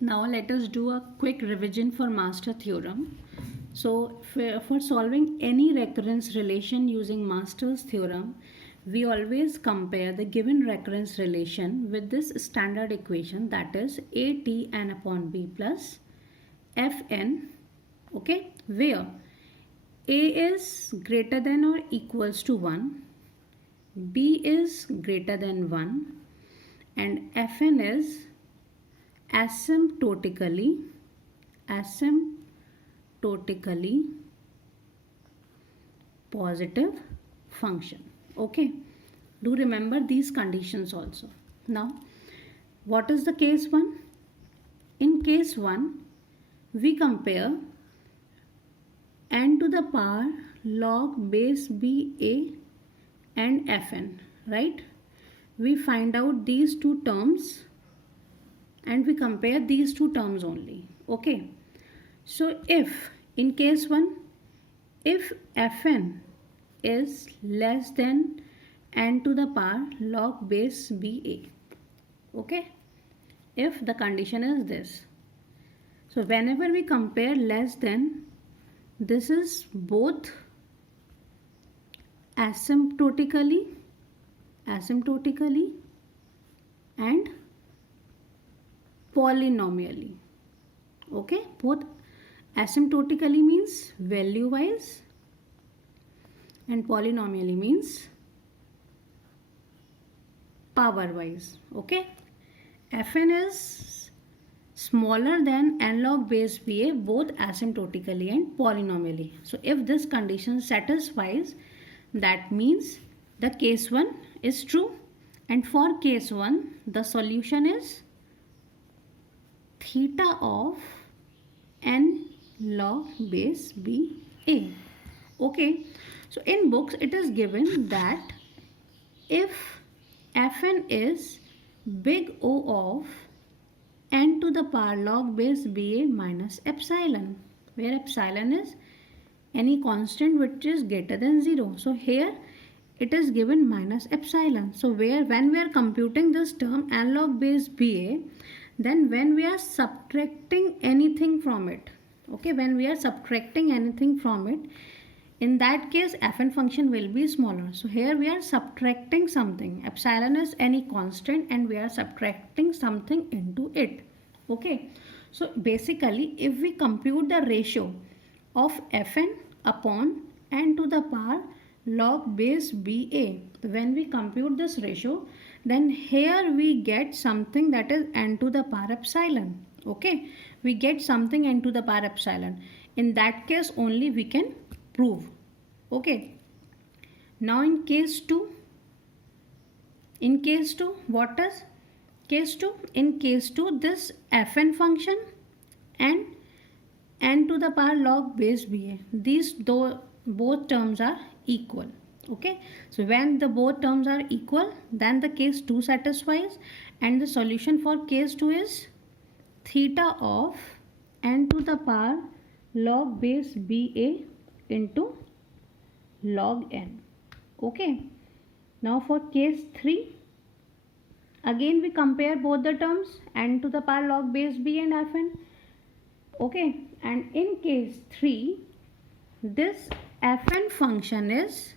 Now let us do a quick revision for master theorem. So for solving any recurrence relation using Master's theorem, we always compare the given recurrence relation with this standard equation, that is ATn upon b plus Fn, okay, where A is greater than or equals to 1, B is greater than 1, and Fn is asymptotically positive function. Okay, do remember these conditions also. Now what is the case 1? In case 1, we compare n to the power log base ba and Fn, right? We find out these two terms and we compare these two terms only. Okay, so if in case 1, if Fn is less than n to the power log base ba, okay, if the condition is this, so whenever we compare less than, this is both asymptotically and polynomially. Okay, both asymptotically means value wise and polynomially means power wise. Okay, Fn is smaller than n log base ba both asymptotically and polynomially. So if this condition satisfies, that means the case 1 is true, and for case 1 the solution is theta of n log base ba. Okay, so in books it is given that if Fn is big O of n to the power log base ba minus epsilon, where epsilon is any constant which is greater than 0. So here it is given minus epsilon. So when we are computing this term n log base ba, then when we are subtracting anything from it, okay, when we are subtracting anything from it, in that case Fn function will be smaller. So here we are subtracting something. Epsilon is any constant and we are subtracting something into it. Okay, so basically if we compute the ratio of Fn upon n to the power log base ba, when we compute this ratio, then here we get something that is n to the power epsilon. Okay, we get something n to the power epsilon. In that case only we can prove. Okay, now in case 2, what is case 2? In case 2, this Fn function and n to the power log base ba, these both terms are equal. Okay, so when the both terms are equal, then the case 2 satisfies, and the solution for case 2 is theta of n to the power log base ba into log n. Okay, now for case 3, again we compare both the terms n to the power log base b and Fn. Okay, and in case 3, this Fn function is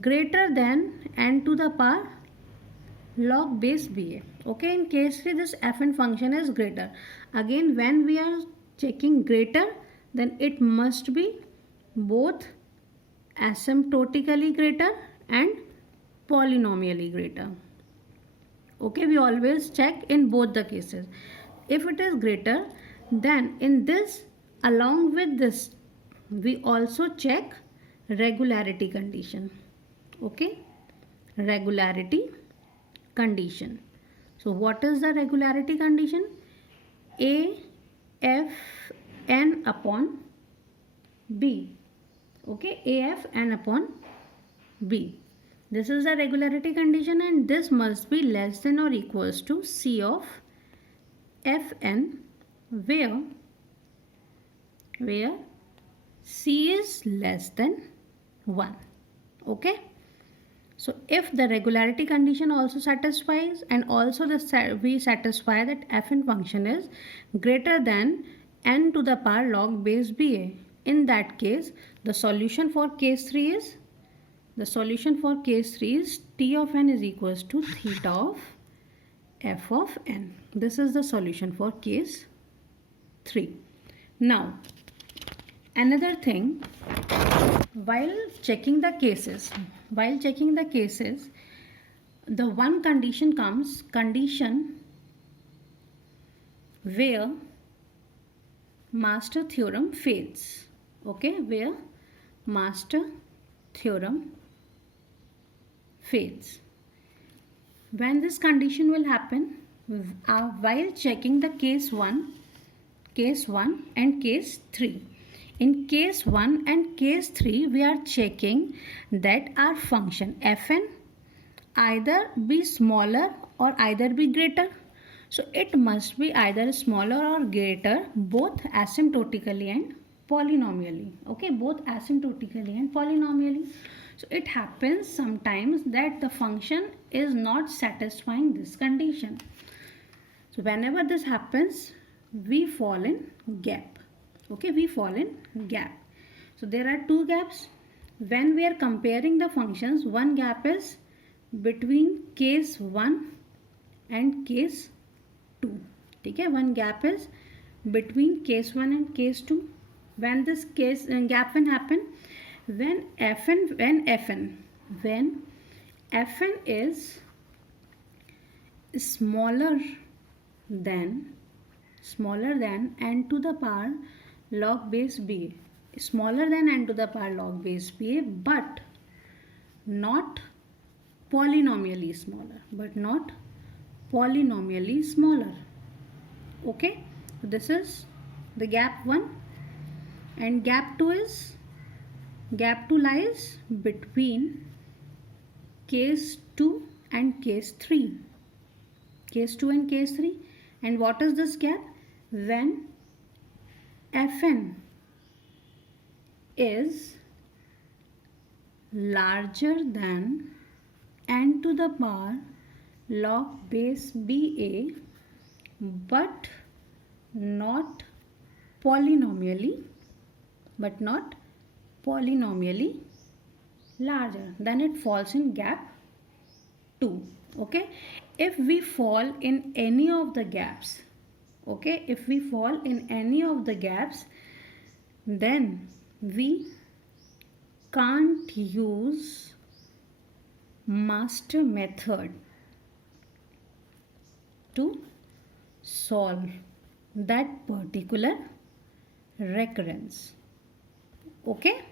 greater than n to the power log base ba. Okay, in case 3 this Fn function is greater. Again when we are checking greater, then it must be both asymptotically greater and polynomially greater. Okay, we always check in both the cases. If it is greater, then in this, along with this, we also check regularity condition. Okay, regularity condition. So what is the regularity condition? A F n upon b. Okay, AF n upon b. This is the regularity condition, and this must be less than or equals to C of Fn, where C is less than 1. Okay, So if the regularity condition also satisfies, and also we satisfy that fn function is greater than n to the power log base ba, in that case the solution for case 3 is t of n is equals to theta of f of n. This is the solution for case 3. Now another thing, while checking the cases, the one condition comes, condition where master theorem fails. Okay, where master theorem fails. When this condition will happen, while checking the case 1 and case 3. In case 1 and case 3, we are checking that our function fn either be smaller or either be greater. So it must be either smaller or greater, both asymptotically and polynomially. Okay, both asymptotically and polynomially. So it happens sometimes that the function is not satisfying this condition. So whenever this happens, we fall in gap. Okay, we fall in gap. So there are two gaps. When we are comparing the functions, one gap is between case 1 and case 2. Okay, one gap is between case 1 and case 2. When this case gap will happen, when fn is smaller than n to the power log base ba, smaller than n to the power log base ba, but not polynomially smaller, okay. So this is the gap 1, and gap 2 lies between case 2 and case 3. And what is this gap? When fn is larger than n to the power log base ba, but not polynomially larger, then it falls in gap 2. Okay, if we fall in any of the gaps, then we can't use master method to solve that particular recurrence. Okay.